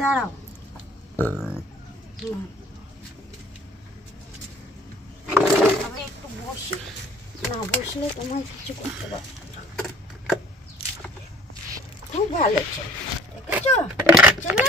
দাঁড়াও, আমি একটু বসি, না বসলে তোমায় কিছু করতে পারবো। খুব ভালো ছেলে, দেখেছো ছেলে,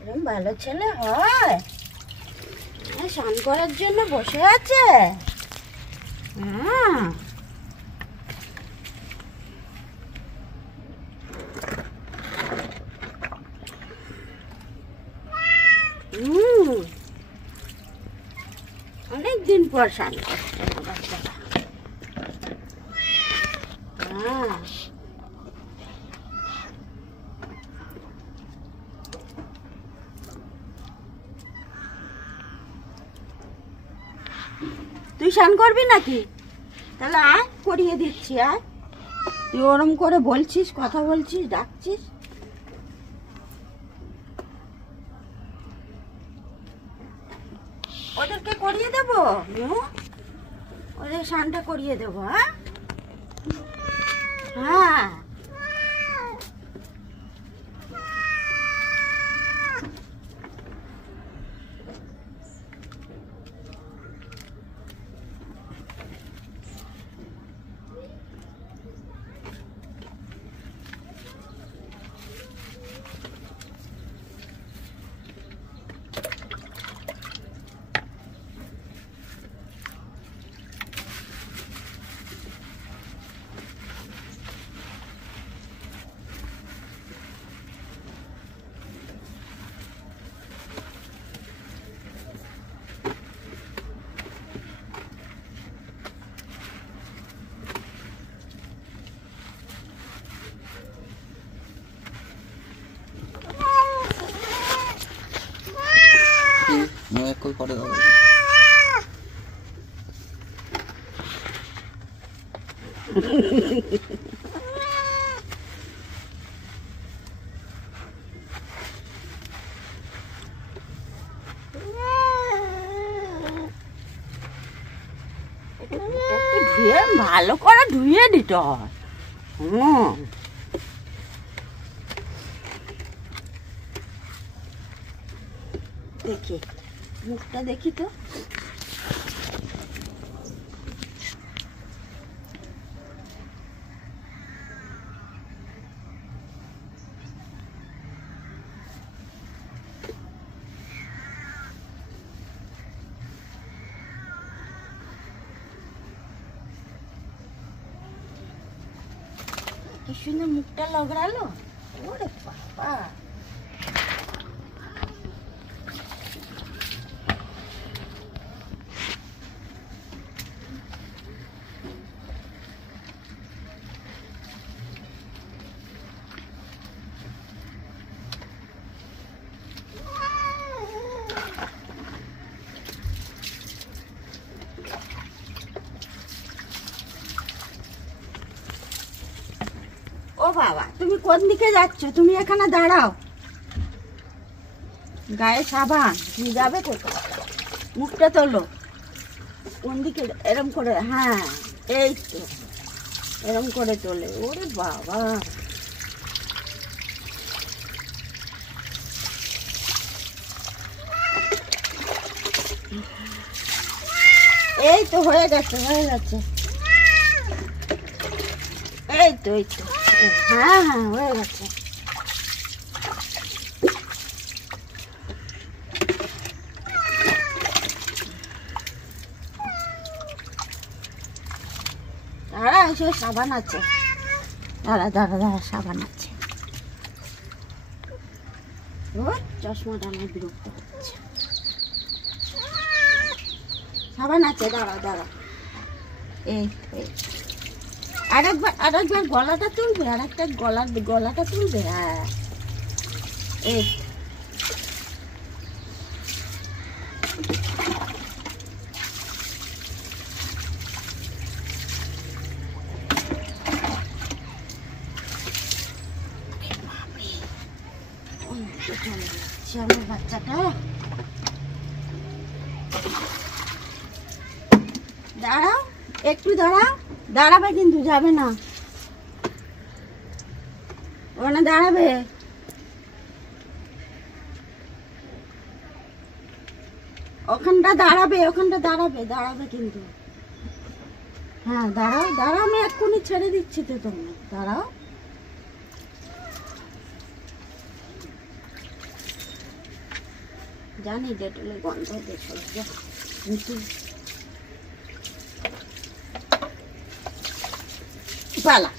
এরকম ভালো ছেলে হয়। স্নান করার জন্য বসে আছে। হ্যাঁ, অনেকদিন পর স্নান করছে না বাচ্চাটা। হ্যাঁ, তুই স্নান করবি নাকি? তাহলে আয়, করিয়ে দিচ্ছি। আয়, তুই ওরম করে বলছিস, কথা বলছিস, ডাকছিস। ওদেরকে করিয়ে দেবো, ওদের স্নানটা করিয়ে দেবো। হ্যাঁ হ্যাঁ, কই করে দাও। ভালো করে ধুয়ে দিতে হয়। দেখি মুখটা, দেখি তো। কি সুন্দর মুখটা লগড়ালো। ওরে বাবা, ও বাবা, তুমি কোন দিকে যাচ্ছ? তুমি এখানে দাঁড়াও, গায়ে সাবান, তুমি যাবে কোথায়? মুখটা তোলো, কোন দিকে? এরম করে, হ্যাঁ এই তো, এরম করে তোলে। ওরে বাবা, এই তো হয়ে গেছে, হয়ে গেছে। এই তো, এই তো, হ্যাঁ হ্যাঁ হয়ে গেছে। দাঁড়া, এসে সাবান আছে। দাঁড়া দাঁড়া দাঁড়া, সাবান আছে। চশমাটা আমার বিরক্ত হচ্ছে। সাবান আছে, দাঁড়া দাঁড়া। এই আরেকবার গলাটা তুলবে, আরেকটা গলাটা তুলবে। হ্যাঁ, এই আমার বাচ্চাটা। দাঁড়াও, একটু দাঁড়াও, দাঁড়াবে কিন্তু, যাবে না। ওখানে দাঁড়াবে, ওখানটা দাঁড়াবে, ওখানটা দাঁড়াবে, দাঁড়াবে কিন্তু। হ্যাঁ দাঁড়াও দাঁড়াও, আমি এক্ষুনি ছেড়ে দিচ্ছি তো, তোমরা দাঁড়াও। জানি ডেটলের গন্ধ দেখো, কিন্তু পালা।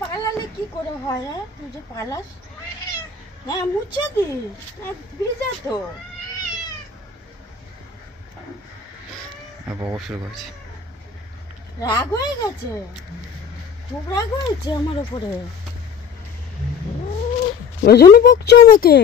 পালালে কি করে হয়? হ্যাঁ তুই যে পালাস, হ্যাঁ মুছে দিস, ভিজা তো। শুরু করেছি, রাগ হয়ে গেছে, খুব রাগ হয়েছে আমার উপরে, ওই জন্য বকছো আমাকে।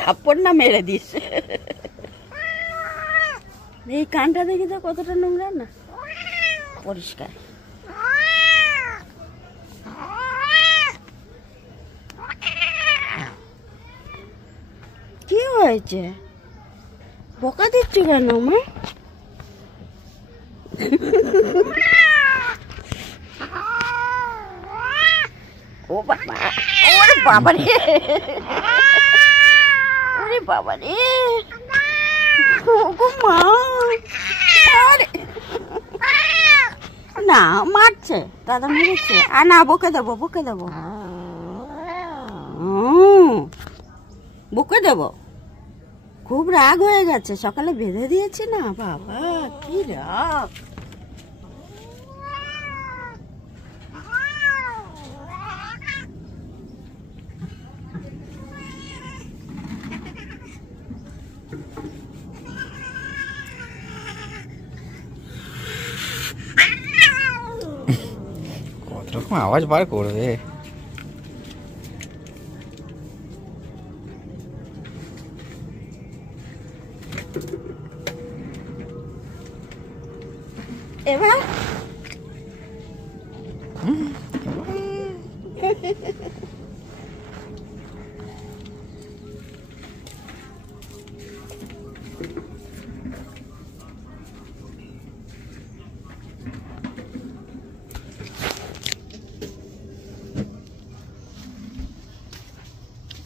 থাপ্পড় না মেরে দিস। এই কানটা দেখি তো কতটা নোংরা, না পরিষ্কার। কি হয়েছে, বকা দিচ্ছ কেন মা? ও বাবা, ওরে বাবা রে, ওরে বাবা রে, ওগো মা, না মারছে, দাদা মেরেছে। আর না, বকে দেবো, বকে দেবো, বকে দেবো। খুব রাগ হয়ে গেছে, সকালে বেঁধে দিয়েছি না, বাবা কি রাগ। কত রকম আওয়াজ বার করবে। এবার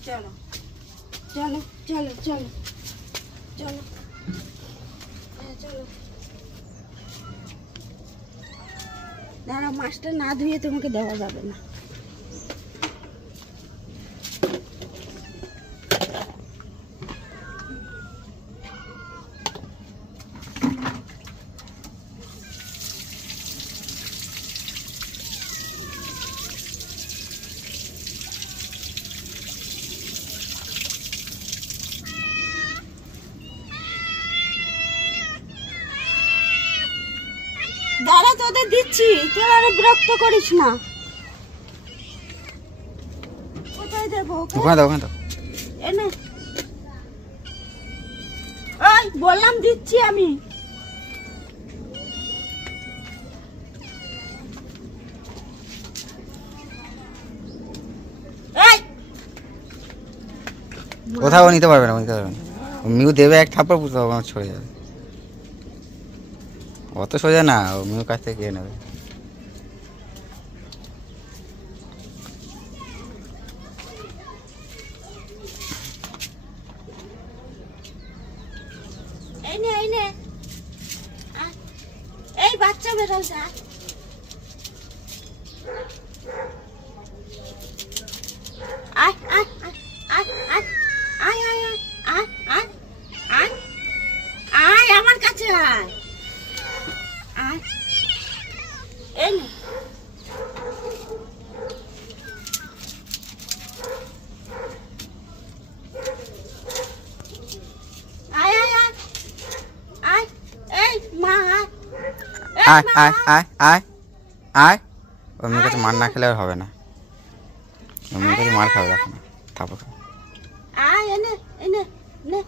চলো চলো চলো চলো চলো, চলো। দাঁড়া, মাছটা না ধুয়ে তোমাকে দেওয়া যাবে না। দাঁড়া, তোদের দিচ্ছি, তোর আরে বিরক্ত করিস না। কোথায় দেবো? ওখানে দাও, ওখানে দাও। এনে, ওই বললাম দিচ্ছি আমি। কোথাও নিতে পারবে না, নিতে পারবে না। মিউ দেবে এক থাপ্পড়, বুঝতে আমার ছড়ে যাবে। অত সোজা না, ও মিউর কাছ থেকে কে নেবে। এই বাচ্চা বেরোল, যা। আয় আয় আয় আয় আয় আয় আয় আয় আয় আয়, আমার কাছে আয় আয়। এই নে, আয় আয় আয় আয়, এই মা আয়, আয় আয় আয় আয় আয় ওর মেয়ের কাছে মার না খেলে আর হবে না, ওর মেয়ের কাছে মার খাবে দেখো না, থাপড় খাবে। আয় এনে এনে নে